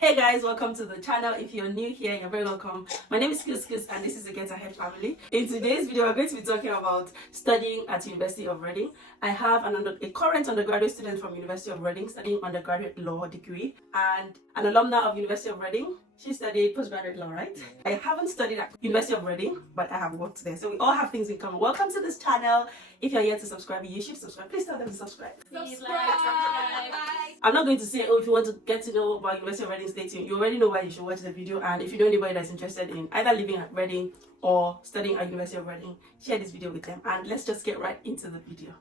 Hey guys, welcome to the channel. If you're new here, you're very welcome. My name is Skills and this is the Get Ahead family. In today's video, we're going to be talking about studying at University of Reading. I have a current undergraduate student from University of Reading studying undergraduate law degree and an alumna of University of Reading. She studied postgraduate law, right? I haven't studied at University of Reading, but I have worked there. So we all have things in common. Welcome to this channel. If you're yet to subscribe, you should subscribe. Please tell them to subscribe. Subscribe. I'm not going to say, if you want to get to know about University of Reading, stay tuned. You already know why you should watch the video. And if you know anybody that's interested in either living at Reading or studying at University of Reading, share this video with them. And let's just get right into the video.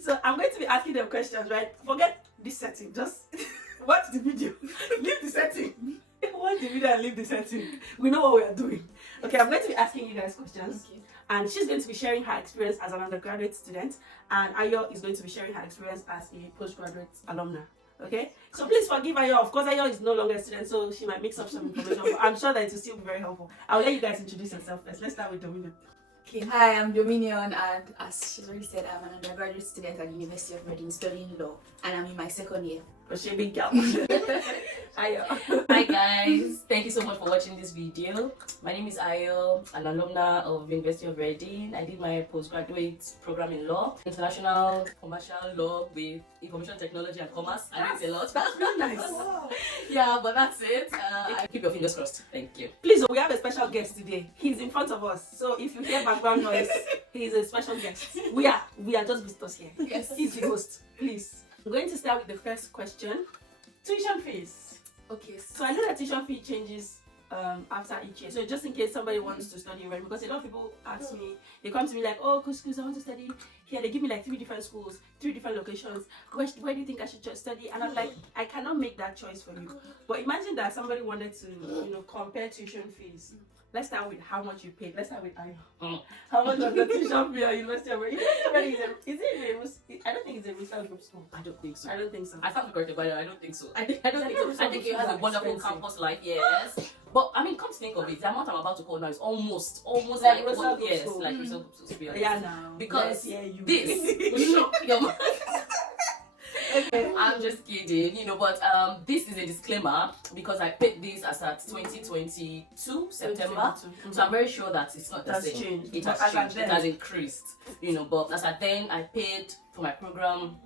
So I'm going to be asking them questions, right? Forget this setting. Just watch the video. Leave the setting. Watch the video and leave the setting. We know what we are doing. Okay, I'm going to be asking you guys questions. Okay. And she's going to be sharing her experience as an undergraduate student. And Ayo is going to be sharing her experience as a postgraduate alumna. Okay? So please forgive Ayo. Of course, Ayo is no longer a student, so she might mix up some information. But I'm sure that it will still be very helpful. I'll let you guys introduce yourself first. Let's start with Dominion. Okay, hi, I'm Dominion, and as she's already said, I'm an undergraduate student at the University of Reading studying law, and I'm in my second year. She big girl. Hi guys, thank you so much for watching this video. My name is Ayo, an alumna of University of Reading. I did my postgraduate program in law, international commercial law with information technology and commerce. I know it's a lot. That's really nice. Yeah, but that's it. Keep your fingers crossed. Thank you. Please, we have a special guest today. He's in front of us, so if you hear background noise, he's a special guest. We are just visitors here. Yes, he's the host. Please. I'm going to start with the first question. Tuition fees. Okay. So I know that tuition fee changes after each year. So just in case somebody wants to study Reading, because a lot of people ask me, they come to me like, oh, schools, I want to study here. They give me like 3 different schools, 3 different locations. Where do you think I should just study? And I'm like, I cannot make that choice for you. But imagine that somebody wanted to, compare tuition fees. Let's start with how much you paid. Let's start with Ayo. How much was the tuition fee at University of Reading? I don't think it's a research group school. I don't think so. I don't think so. I stand corrected, but I don't think so. I don't think so. I think it has a wonderful campus life, yes. But I mean, come to think of it, the amount I'm about to call now is almost like Russell yes, School. like Russell School. Yeah, now. Because this will shock your mind. Okay. I'm just kidding, but this is a disclaimer because I paid this as at 2022 September. So I'm very sure that it's not the same. Changed. It has changed. It has increased, but as at then I paid for my program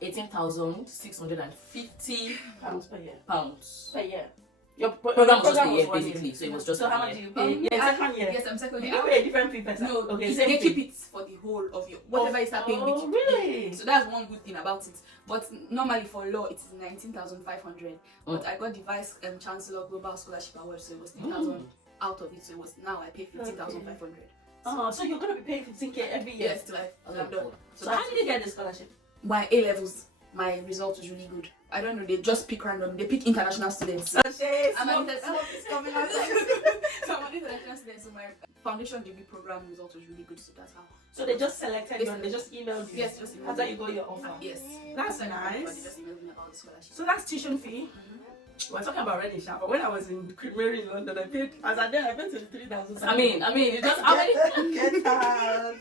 18,650 pounds per year. Per year. Your program was just a year basically, so it was just. So how much do you pay? Second year. Yes, I'm second year. You pay a different fee per No, okay, they keep it for the whole of your whatever you start paying with. Oh, really? So that's one good thing about it. But normally for law it is 19,500. But I got the Vice Chancellor Global Scholarship Award, so it was 10,000 out of it. So it was now I pay 15,500. So you're gonna be paying 15K every year. Yes, till I'm done. So how did you get the scholarship? My A levels, my result was really good. I don't know, they just pick random. They pick international students. I'm an international student, so my foundation degree program result was really good. So that's how. So they just selected you and they just emailed you. Yes, just emailed after you got your offer. Yes, that's nice. nice. They just emailed me about the scholarship. So that's tuition fee. We're talking about Reading, but when I was in Queen Mary in London, I paid 23,000. I mean, you just how many? Get out.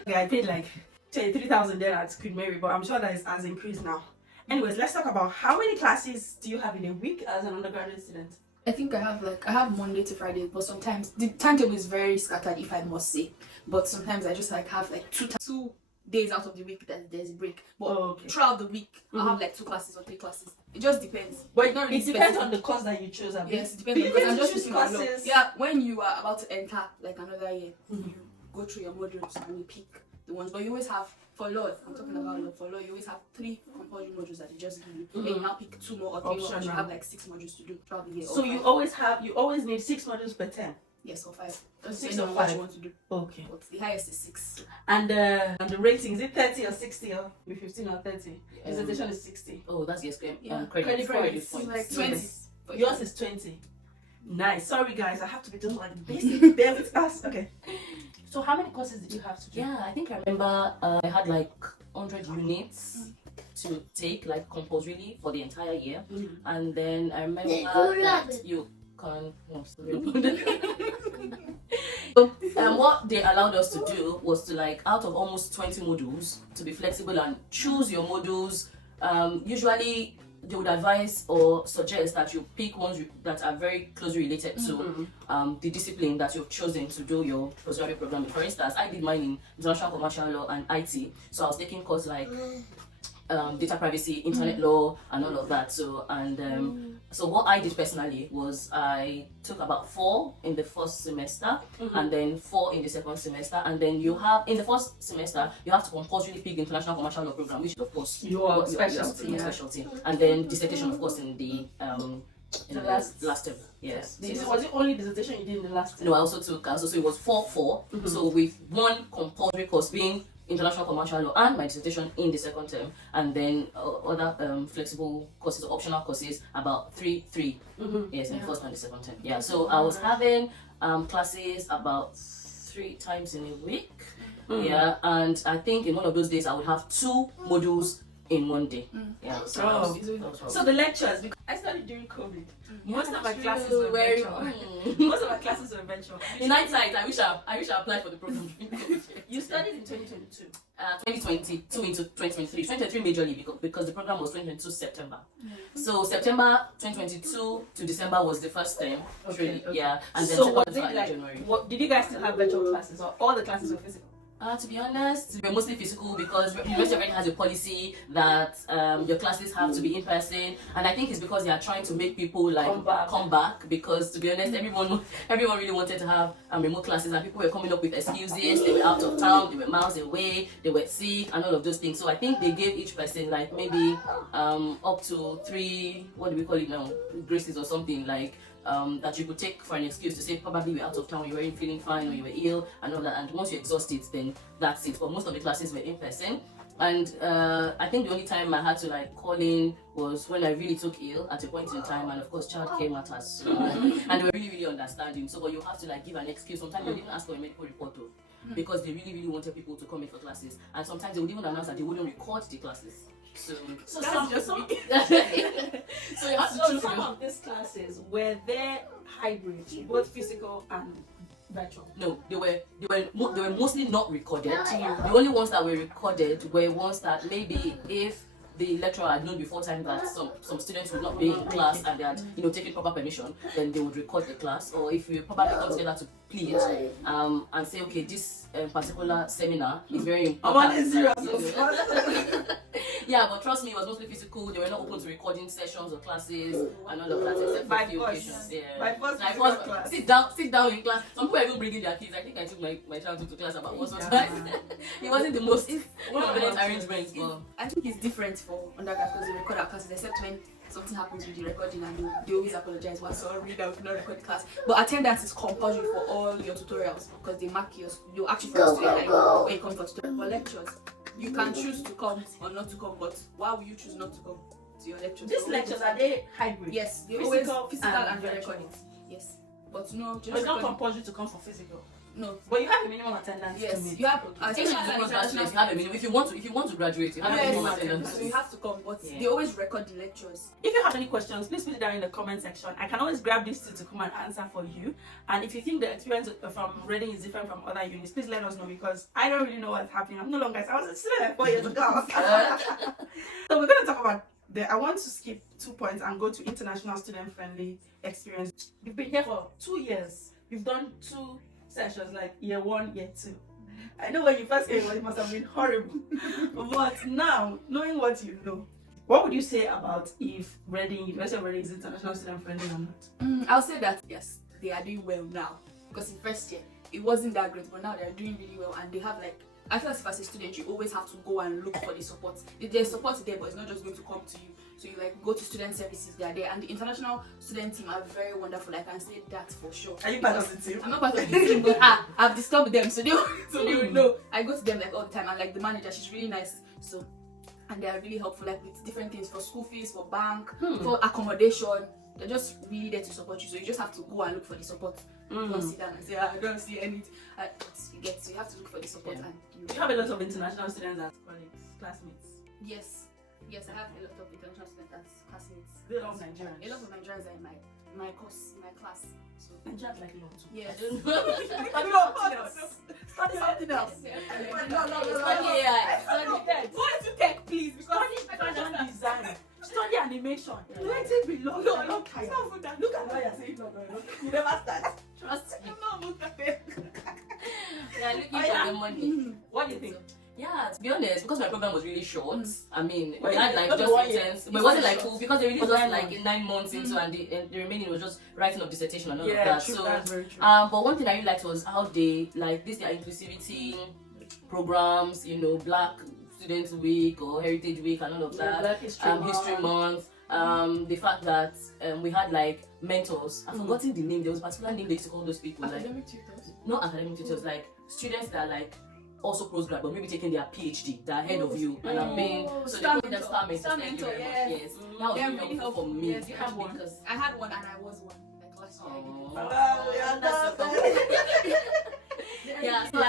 Okay, I paid like 3,000 there at Queen Mary, but I'm sure that it has increased now. Anyways, let's talk about how many classes do you have in a week as an undergraduate student? I think I have Monday to Friday, but sometimes the timetable is very scattered, if I must say. But sometimes I just have like 2 days out of the week that there's a break. But throughout the week, I'll have like 2 classes or 3 classes. It just depends. But it depends on the course that you choose. Yes, it depends. Because I'm just choosing classes. Yeah, when you are about to enter like another year, you go through your modules and you pick the ones. But you always have, for law, I'm talking about law, for law, you always have 3 compulsory modules that they just give you. Then you now pick 2 more or 3 more. You have like 6 modules to do throughout the year. So you always need 6 modules per term? Yes, or 5. 6 or 5? What you want to do. Okay. But the highest is 6. And the rating, is it 30 or 60 or 15 or 30? Dissertation is 60. Oh, that's your credit points. Like 20. Yours is 20. Nice. Sorry guys, I have to be doing like basic. Bear with us. Okay. So how many courses did you have to do? Yeah, I think I remember I had like 100 units to take like compulsorily for the entire year. And then I remember that you can What they allowed us to do was to, like, out of almost 20 modules, to be flexible and choose your modules. Usually they would advise or suggest that you pick ones that are very closely related to the discipline that you've chosen to do your postgraduate program. For instance, I did mine in international commercial law and IT, so I was taking courses like data privacy, internet law, and all of that. So so what I did personally was I took about 4 in the first semester, and then 4 in the second semester, and then you have in the first semester you have to compulsorily pick the international commercial law program, which is of course your specialty, specialty, and then dissertation of course in the last term. Yes. Was it only dissertation you did in the last term? No, I also took so it was 4-4. So with one compulsory course being international commercial law and my dissertation in the second term, and then other flexible courses, optional courses, about 3-3. Yes, in the first and the second term. Yeah, so I was having classes about 3 times in a week. Yeah, and I think in one of those days I would have 2 modules in one day. Yeah, so the lectures, because I studied during COVID. Most of my classes were very virtual. Most of my classes were virtual. In hindsight, I wish I applied for the program. You studied in 2022. 2022 into 2023. 2023 majorly because the program was 2022 September. So September 2022 to December was the first term. Okay. Yeah, and then So was it like, January. did you guys still have virtual classes, or all the classes were physical? To be honest, we're mostly physical because University of Reading has a policy that your classes have to be in person, and I think it's because they are trying to make people like come back. Because to be honest, everyone really wanted to have remote classes, and people were coming up with excuses. They were out of town, they were miles away, they were sick, and all of those things. So I think they gave each person like maybe up to 3, what do we call it now, graces or something like. That you could take for an excuse to say probably you were out of town, you weren't feeling fine, or you were ill, and all that. And once you exhaust it, then that's it. But most of the classes were in person. And I think the only time I had to like call in was when I really took ill at a point in time, and of course childcare matters. And they were really understanding. So but you have to like give an excuse. Sometimes they didn't ask for a medical report though, because they really wanted people to come in for classes. And sometimes they would even announce that they wouldn't record the classes. So some you have to choose. Some of these classes were there hybrid, both physical and virtual. No, they were mostly not recorded. The only ones that were recorded were ones that maybe if the lecturer had known before time that some students would not be in class and they had taken proper permission, then they would record the class. Or if we probably come together to plead and say, okay, this particular seminar is very important. Yeah, but trust me, it was mostly physical. They were not open to recording sessions or classes and all of that, except for a few occasions. Yeah. Sit down in class. Some people are even bringing their kids. I think I took my child to class about once or twice. It wasn't the most convenient arrangement, but I think it's different for undergrad because they record our classes, except when something happens with the recording and they always apologize. We're sorry that we could not record the class. But attendance is compulsory for all your tutorials because they mark you actually for student like when you come for tutorial. For lectures, you can choose to come or not to come, but why will you choose not to come to your lectures? These lectures, are they hybrid? Yes, they're physical always physical and recording. Yes, but no, it's not compulsory to come for physical. No, but you have a minimum attendance. Yes, to meet. you have. You have a minimum. If you want to graduate, you have a minimum attendance. So you have to come, but they always record the lectures. If you have any questions, please put it down in the comment section. I can always grab this to come and answer for you. And if you think the experience from Reading is different from other unis, please let us know, because I don't really know what's happening. I'm no longer. I was a student like 4 years ago. So we're going to talk about. I want to skip 2 points and go to international student-friendly experience. You've been here for 2 years. You've done 2 sessions, like year 1, year 2. I know when you first came, it must have been horrible. But now, knowing what you know, what would you say about if University of Reading is international student-friendly or not? I'll say that yes, they are doing well now. Because in first year, it wasn't that great, but now they're doing really well, and they have like. I feel as if as a student, you always have to go and look for the support. There's support there, but it's not just going to come to you. So you like go to student services, they are there. And the international student team are very wonderful. I can say that for sure. Are you part of the team? I'm not part of the team, but I've disturbed them. So they will know. I go to them like all the time. And like the manager, she's really nice. So, and they are really helpful, like with different things for school fees, for bank, for accommodation. They're just really there to support you. So you just have to go and look for the support. Don't sit down and say, I don't see any. You have to look for the support. And you have a lot of international students as colleagues, classmates. Yes, Yes, I have a lot of international students as classmates. A lot of Nigerians. A lot of Nigerians are in my course, in my class. So Nigerians like law too. yes. Study something else. Study AI. Study tech. Go into tech, please. Study fashion design. Study animation. Let it be long. No, long time. Look at lawyers saying no. You never start. Trust me. Yeah, looking for the money. What do you think? Yeah, to be honest, because my program was really short, I mean, But we had like not just the 1 year. intense, but it wasn't like Short. full because they released But us 9 like months. in 9 months into, and the remaining was just writing of dissertation and all of Yeah, that. true. So, That's very true. but one thing I really liked was how they like this their inclusivity programs, you know, Black Students Week or Heritage Week and all of that. Black History History Month. The fact that we had like mentors. I've forgotten the name. There was a particular name they used to call those people. Academic tutors. Not academic tutors, like students that are like also postgrad, but maybe taking their PhD, they're ahead of you and are being so Star they call them mentor. star mentors. Star Thank you mentor, very much. yes. Yes, that was They're really really helpful for helpful. me. Yes, you have one. because I had one and I was one. Like last year. oh, that's so cool. Yeah, so I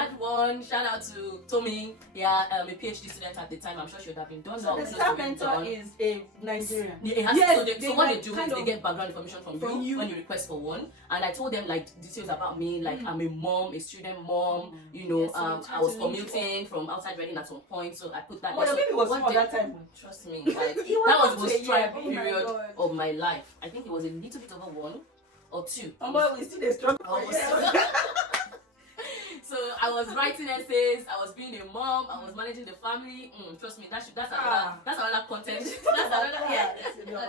had one. Shout out to Tommy. Yeah, a PhD student at the time. I'm sure she would have been done. So now, the close star to being mentor done. is a Nigerian. Yeah, it has Yes, so, they so what they like do kind is they of get background information from you when you request for one, and I told them like details about me, like I'm a mom, a student mom, you know, Yes, so you try I was to link commuting from outside Reading at some point, so I put that. Oh, your baby was One small day- that time. Trust me, like, He was that was up the to a most year. trying Oh my period God. of my life. I think it was a little bit over 1 or 2. We still dey struggle. I was- So I was writing essays, I was being a mom, I was managing the family. Trust me, that's another content. That's another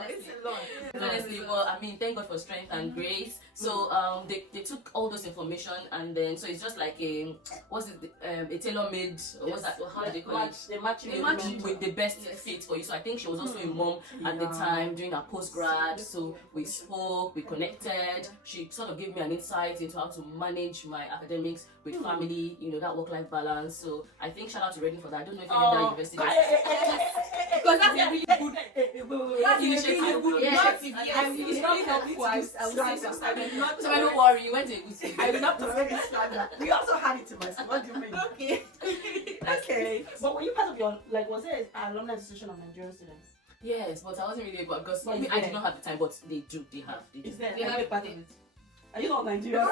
It's a lot. honestly, well, I mean, thank God for strength and grace. So they took all those information, and then so it's just like a tailor-made, what's that, how do they call it? They match you They match you with the best fit for you. So I think she was also a mom at the time doing her postgrad. So we spoke, we connected. She sort of gave me an insight into how to manage my academics with family, you know, that work-life balance. So I think shout out to Reading for that. I don't know if you know that university. Because that's a really good. That's a Initiative. really good Yes. initiative. Yes, it's really helpful. I would say so. So don't worry, you went to a good school. I will not tolerate this slander. We also had it in my school. What do you mean? Okay. Okay. But were you part of your, like, was there an alumni association of Nigerian students? Yes, but I wasn't really able because But maybe it's I there. did not have the time, but they do. They have. Is there? They Are you have a part of it? Are you not Nigerian?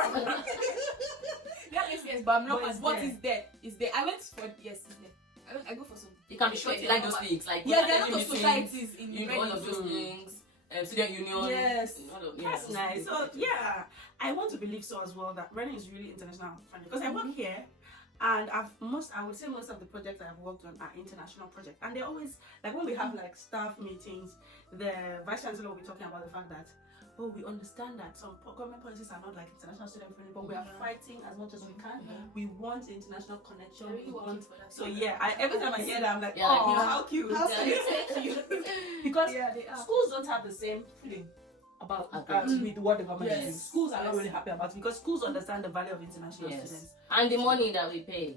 That makes sense, but I'm not. But it's What there. is there? Is there? I went for yes, it's there. I go for some. You can be sure if you like those things, like Yeah, there are a any lot of meetings, societies in you know, all of those things. Student union. Yes. all of- That's yeah, nice. So yeah, I want to believe so as well that Reading is really international friendly because I work here, and I would say most of the projects I've worked on are international projects, and they're always like when we have like staff meetings, the vice chancellor will be talking about the fact that we understand that some government policies are not like international student friendly, but we are fighting as much as we can. We want international connection. We want. So yeah, every time I hear that, I'm like, Yeah, oh, like, how cute. How Yeah. Because Yeah, they are. schools don't have the same feeling about with what the government Yes. is. Schools are not Yes. really happy about it because schools understand the value of international Yes. students. And the money that we pay.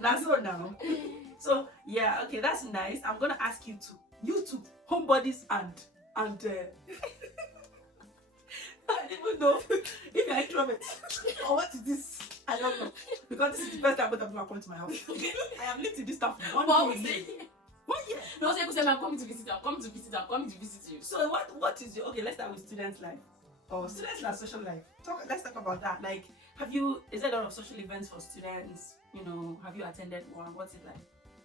That's all now. So yeah, okay, that's nice. I'm gonna ask you two, homebodies and I don't even know if you're introvert or what is this. I don't know because this is the first time both of them are coming to my house. I have lived in this town for 1 year. 1 year. No, people say I'm coming to visit you. I'm coming to visit you. I'm coming to visit you. So what is your let's start with student life or student life, social life. Let's talk about that. Like, is there a lot of social events for students? You know, have you attended one? What's it like?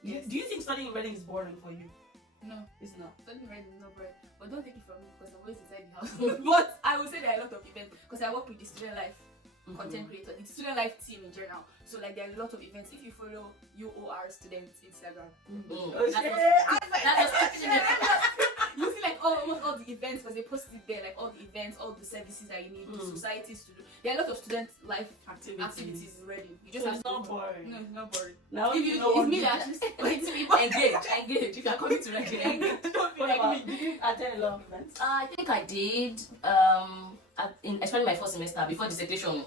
Yes. Do you think studying in Reading is boring for you? No, It's not. studying Reading is not bread. But don't take it from me because I'm always inside the house. But I will say there are a lot of events because I work with the student life content creator, the student life team in general. So like there are a lot of events. If you follow UOR students Instagram, you see like almost all the events because they post it there, like all the events, all the services that you need, the societies to do. There are a lot of student life activities in Reading. You just So have it's to not boring. No, it's not boring. Now If you it's me that actually wait to be Engage. If you're coming to Reading, engage. Don't be What like about, me. did you attend a lot of events? I think I did. Especially my first semester before dissertation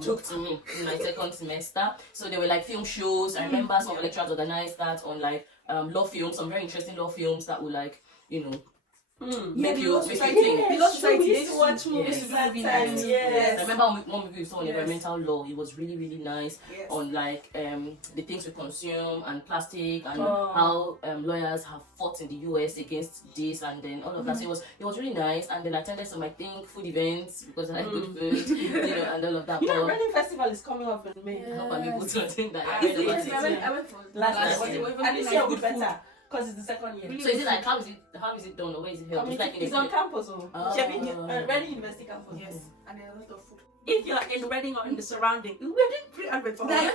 took to me in my second semester. So there were like film shows. I remember some lecturers organized that on like law films, some very interesting law films that would like, you know, make you society. think. Below society. We used to watch movies Yes. that Really time. nice. Yes. I remember one movie we saw on Yes. environmental law. It was really, really nice Yes. on like the things we consume and plastic and Oh. how lawyers have fought in the US against this and then all of that. So it was really nice. And then I attended some food events because I like good food, and all of that. You know, But Reading Festival is coming up in May. I hope I'm able to attend that. I I read think about it's it. I went for Last year. year. And this year will be better because it's the second year. So is it like how is it done or where is it held? It's like in It's on campus. Reading University campus. Yes, and then a lot of food. If you're in Reading or in the surrounding, Reading pre-advert for her.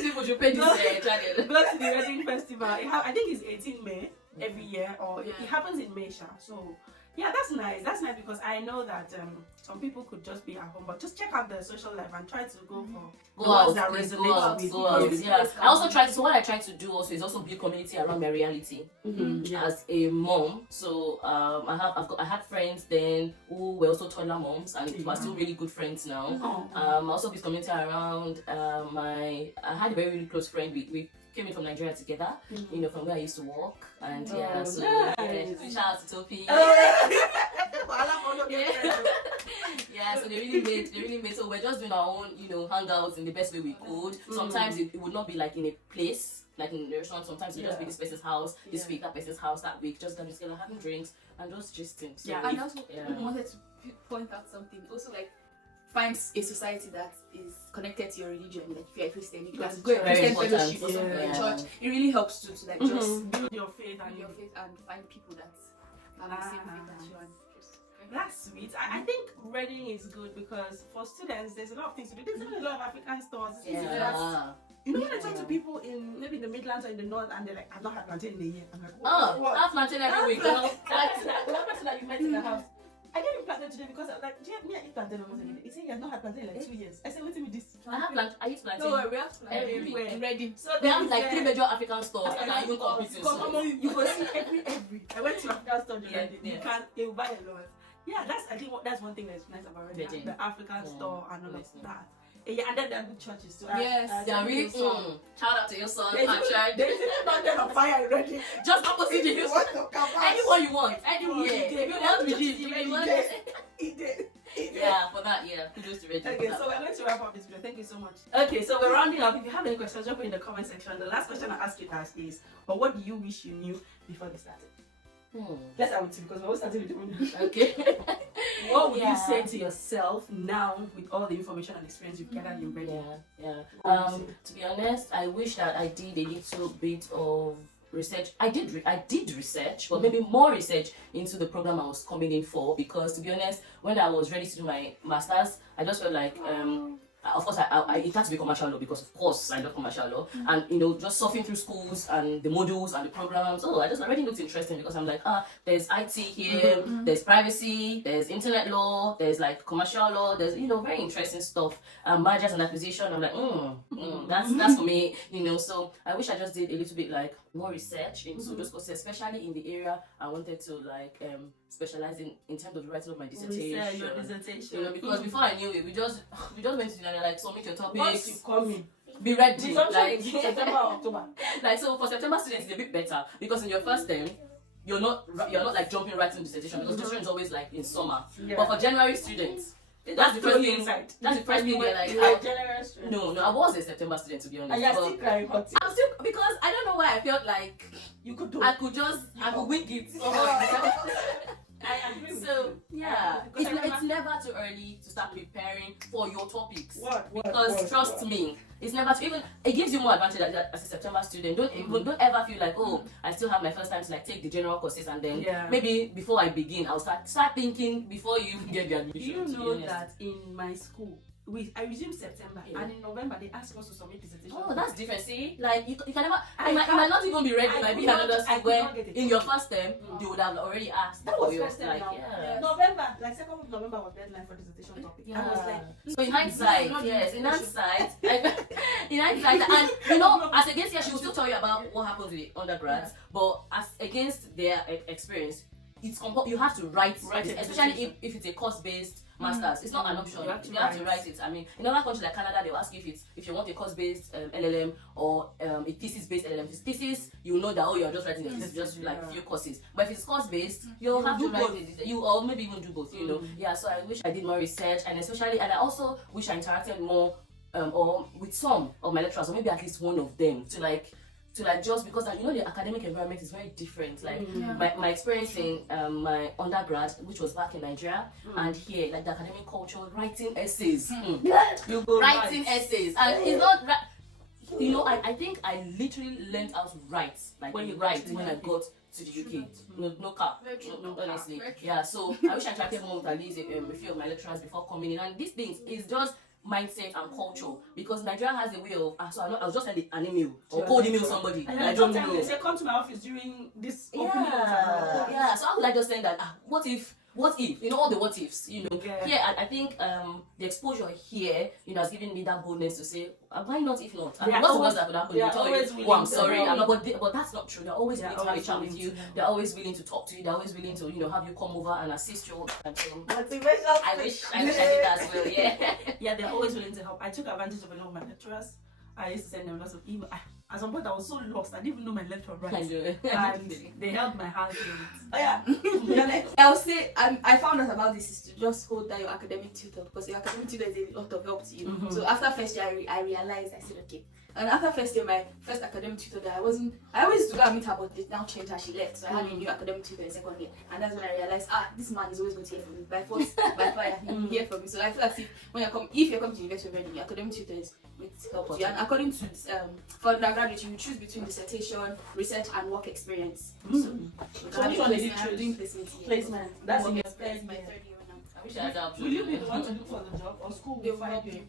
people should pay this channel. Go to the Reading Festival. I think it's 18 May every year, or it happens in May. So yeah, that's nice. That's nice because I know that some people could just be at home, but just check out the social life and try to go for the ones that resonate with you. Yeah. I also try to. So what I try to do also is also build community around my reality as a mom. So I had friends then who were also toddler moms and we're still really good friends now. I also build community around I had a very really close friend. We came in from Nigeria together, from where I used to work, and so nice. shout out to Topi. So they really made. So we're just doing our own, hangouts in the best way we could. Sometimes it would not be like in a place, like in the restaurant. Sometimes it would just be this person's house this week, that person's house that week, just together having drinks and just gisting. So And also wanted to point out something. Also, like, find a society that is connected to your religion. Like if you're a Christian, you can go to a Christian fellowship or something in church. It really helps to like just build your faith and find people that have the same faith as you. That's sweet. I think Reading is good because for students, there's a lot of things to do. There's a lot of African stores. You know when I talk to people in maybe the Midlands or in the North and they're like, I've not had plantain in a year. I'm like, what? Have plantain every week. Like one person that you met in the house. I gave him plantain today because I was like, do you have me? I eat plantain almost every day. He said he has not had plantain in like 2 years. I said, wait with this. I eat plantain. No, we have plantain everywhere. In Reading. So we have like 3 major African stores that are even competing. You go see every. I went to African store today. You buy a lot. Yeah, I think that's one thing that's nice about Reading. The African store and all of that. Yeah, and then there are good churches too. Yes, they are really. Shout out to your son. There's not on fire already. Just opposite the Hillsong. Anyone you want, anywhere. If you want to yeah, for that, kudos to Reading. Okay, so we're going to wrap up this video. Thank you so much. Okay, so we're rounding up. If you have any questions, drop it in the comment section. The last question I ask you guys is, what do you wish you knew before they started? Let's start with you because we're always starting with the winner. Okay. What would you say to yourself now with all the information and experience you've gathered in Reading? To be honest, I wish that I did a little bit of research. I did research, but maybe more research into the program I was coming in for, because to be honest, when I was ready to do my masters, I just felt like of course, it had to be commercial law because, of course, I love commercial law. And, just surfing through schools and the modules and the programs. I just already looked interesting because I'm like, there's IT here, there's privacy, there's internet law, there's like commercial law, there's, very interesting stuff. Mergers and acquisition. I'm like, that's for me, So I wish I just did a little bit like more research into those courses, especially in the area I wanted to like specialize in terms of the writing of my dissertation. Your dissertation. Because before I knew it, we just went to like submit your topics. Once you come in, be ready. Like September, October. Like so for September students, it's a bit better because in your first term, you're not like jumping right into dissertation because dissertation is always like in summer. But for January students, that's the first thing. That's the first thing they're like. No, I was a September student to be honest. And you're still crying hot. I'm still because I don't know why I felt like you could do. I could wing it. I agree with you. It's never too early to start preparing for your topics. Because trust me, it's never too, even it gives you more advantage as a September student. Don't ever feel like, I still have my first time to like take the general courses and then maybe before I begin I'll start thinking before you even get the admission. Do you know that in my school I resumed September and in November they asked us to submit dissertation. That's different. See, like you can never. You might not even be ready. It might be another school where in your first term they would have already asked. That was you. First term November, like 2nd of November was deadline for dissertation topic. I was like, so in hindsight, and as against she will still tell you about what happens with the undergrads, but as against their experience, you have to write it, especially if it's a course based masters. It's not an option. You have to write it. I mean, in other countries like Canada, they'll ask you if you want a course-based LLM or a thesis-based LLM. If it's thesis, you know that you're just writing a thesis, just like a few courses. But if it's course-based, you'll have to write it. You or maybe even do both. You know. Yeah. So I wish I did more research, and I also wish I interacted more or with some of my lecturers, or maybe at least one of them, to like just because the academic environment is very different. Like my experience in my undergrad, which was back in Nigeria, and here, like the academic culture, writing essays. You go writing essays, and it's not. I think I literally learned how to write. Like when you write, when I got to the UK, no cap, honestly. Yeah, so I wish I interacted more with at least a few of my lecturers before coming in, and these things is just mindset and culture, because Nigeria has a way of I was just sending an email or cold email somebody and I don't know. They say come to my office during this so how would I just send that what if all the what ifs, Here I think the exposure here has given me that boldness to say why not if not. I mean, what's the worst that could happen? You tell you, I'm sorry, I'm not, but that's not true. They're always willing to have a chat with you. They're always willing to talk to you. They're always willing to have you come over and assist you. And so I wish I did that as well. Yeah, they're always willing to help. I took advantage of a lot of my lecturers. I used to send them lots of emails. At some point, I was so lost. I didn't even know my lecturer right. And they held my hand. I would say I found out about this is to just hold down your academic tutor, because your academic tutor is a lot of help to you. So after first year, I realized, I said, okay. And after first year, my first academic tutor that I always used to go and meet her, but they now changed her. She left, so I had a new academic tutor in second year, and that's when I realized, this man is always going to hear from me. By force, by fire, he will hear from me. So I feel as if if you're coming to University of Reading, your academic tutor is going to help you. And according to for undergraduate, you choose between dissertation, research, and work experience. So which one did you choose? Doing placement. Placement. That's in your third year now. I wish I had that. Will you be the one to look for the job, or school will find you?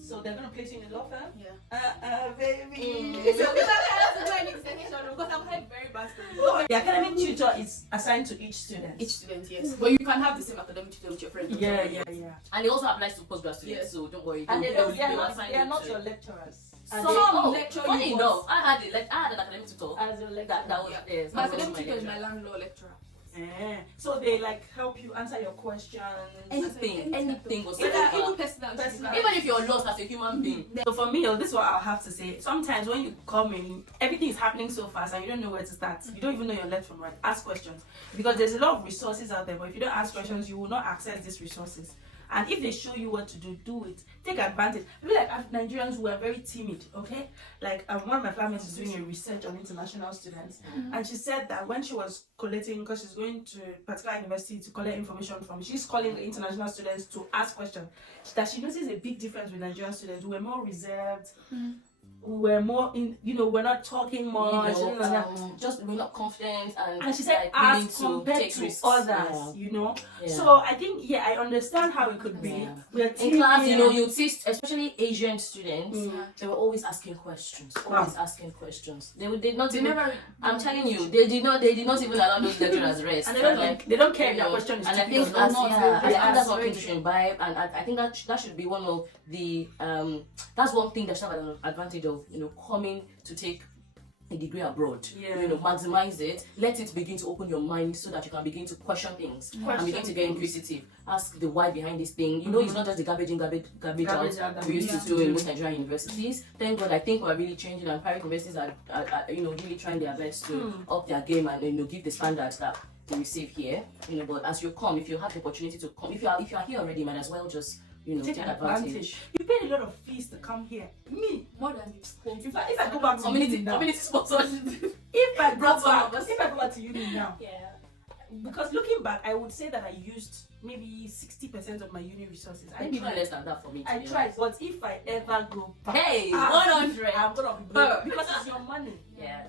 So they're gonna place you in a law firm? Yeah. Baby. So because I have to do any dissertation because I've heard very bad stories. The academic tutor is assigned to each student. Each student, yes. But you can have the same academic tutor with your friend. Yeah. And it also applies to postgraduate students, so don't worry. And they are not your lecturers. Funny enough, I had an academic tutor. As your lecturer. That was yes. My academic tutor is my landlaw lecturer. So they help you answer your questions. Anything was even personal. Even if you're lost as a human being. So for me, this is what I'll have to say. Sometimes when you come in, everything is happening so fast and you don't know where to start. You don't even know your left from right. Ask questions, because there's a lot of resources out there. But if you don't ask questions, you will not access these resources. And if they show you what to do, do it. Take advantage. I feel like Nigerians who are very timid, okay? Like one of my classmates is doing a research on international students. And she said that when she was collating, because she's going to a particular university to collect information from, she's calling international students to ask questions. That she noticed a big difference with Nigerian students who were more reserved. We're more we're not talking much, just we're not confident, and she said as compared to others, So I think I understand how it could be. We're in class, you see, especially Asian students, they were always asking questions, I'm telling you, they did not even allow those lecturers rest. And they don't care if their question is and I think that's what people should imbibe, and I think that should be one of the that's one thing that should have an advantage of coming to take a degree abroad. Maximize it, let it begin to open your mind so that you can begin to question things and begin to get inquisitive. Ask the why behind this thing. It's not just the garbage in, garbage out that we used to do in most Nigerian universities. Thank God, I think we're really changing, and private universities are really trying their best to up their game and give the standards that they receive here. But as you come, if you have the opportunity to come, if you are here already, might as well just take advantage. You paid a lot of fees to come here. Me, more than this. If I go back to community sponsorship. If I go back to uni now, because looking back, I would say that I used maybe 60% of my uni resources. I tried less than that for me. I tried, but if I ever go back, 100, I'm gonna be broke because it's your money.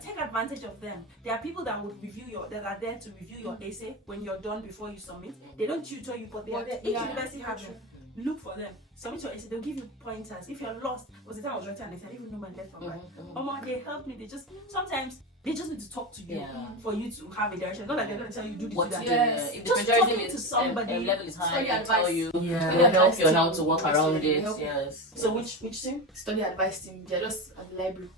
Take advantage of them. There are people that would that are there to review your essay when you're done before you submit. They don't tutor you, but they are there. Each university has them. Look for them. Submit your essay. They'll give you pointers. If you're lost, was the time I was writing and they said I didn't even know my left from right. They helped me. Sometimes they just need to talk to you for you to have a direction. Not like they're going to tell you do this. If just talking to somebody. Level is high, they tell you. They'll help you on how to walk around it. Yes. So which team? Study advice team. They're just at the library.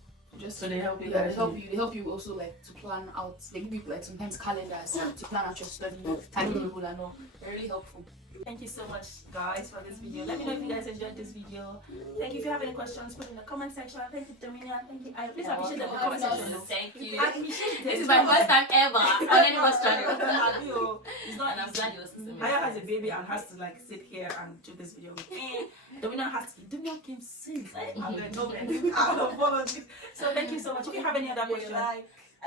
So they help you. They help you also to plan out. They give you sometimes calendars to plan out your study, timetable and all. They're really helpful. Thank you so much, guys, for this video. Let me know if you guys enjoyed this video. Thank you. If you have any questions, put in the comment section. Thank you, Dominion. Thank you. I please appreciate the comment section. Thank you. I appreciate This is my first time ever on anyone's channel. It's not. And I'm glad you're listening. Aya has a baby and has to like sit here and do this video with me. Dominion came since. I'm going to apologies. So thank you so much. If you have any other questions,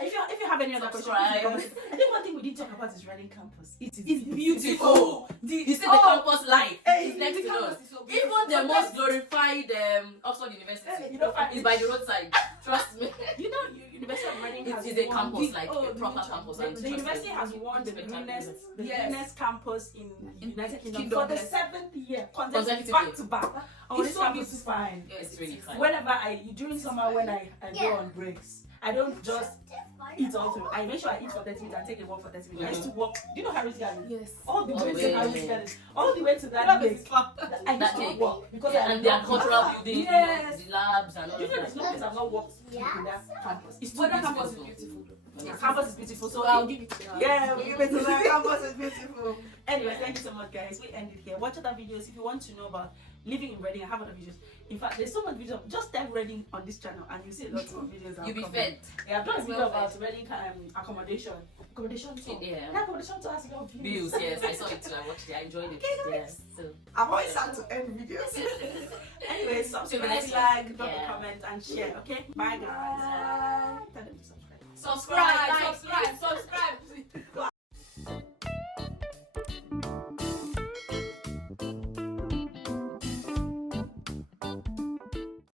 if you have any other questions, I think one thing we didn't talk about is Reading campus. It's beautiful. You see the campus life. Hey, it's next the to campus us. is so Even the most glorified Oxford University is by the roadside. Trust me. You know, University of Reading has a campus, like a proper campus. The university has won the greenest campus in United Kingdom for the 7th year, consecutive back to back. Oh, this campus is fine. It's really fine. Whenever during summer when I go on breaks, I don't just eat all through. I make sure I eat for 30 minutes and take a walk for 30 minutes. I used to walk. Do you know Harry's Garden? Yes. All the way to Harry's Garden. All the way to that lake. I used to walk because and their cultural buildings, yes. The labs and all You know, there's that. no place I've not walked in that campus. It's But too that campus is beautiful. beautiful. The campus is beautiful. So I'll give it to you. yeah, we give it to the campus is beautiful. Anyway, thank you so much, guys. We end it here. Watch other videos if you want to know about living in Reading. I have other videos. In fact, there's so much videos. Just type Reading on this channel, and you see lots of videos. You'll be fed. Yeah, I've done a video about Reading accommodation. Accommodation too. Yeah. Accommodation to ask your views. Views, yes, I saw it too. I watched it. I enjoyed it. Okay, Yes. So I've always had to end videos. Anyway, subscribe, next like, one. drop a Yeah. comment, and share. Okay, bye guys. Tell them to subscribe. subscribe.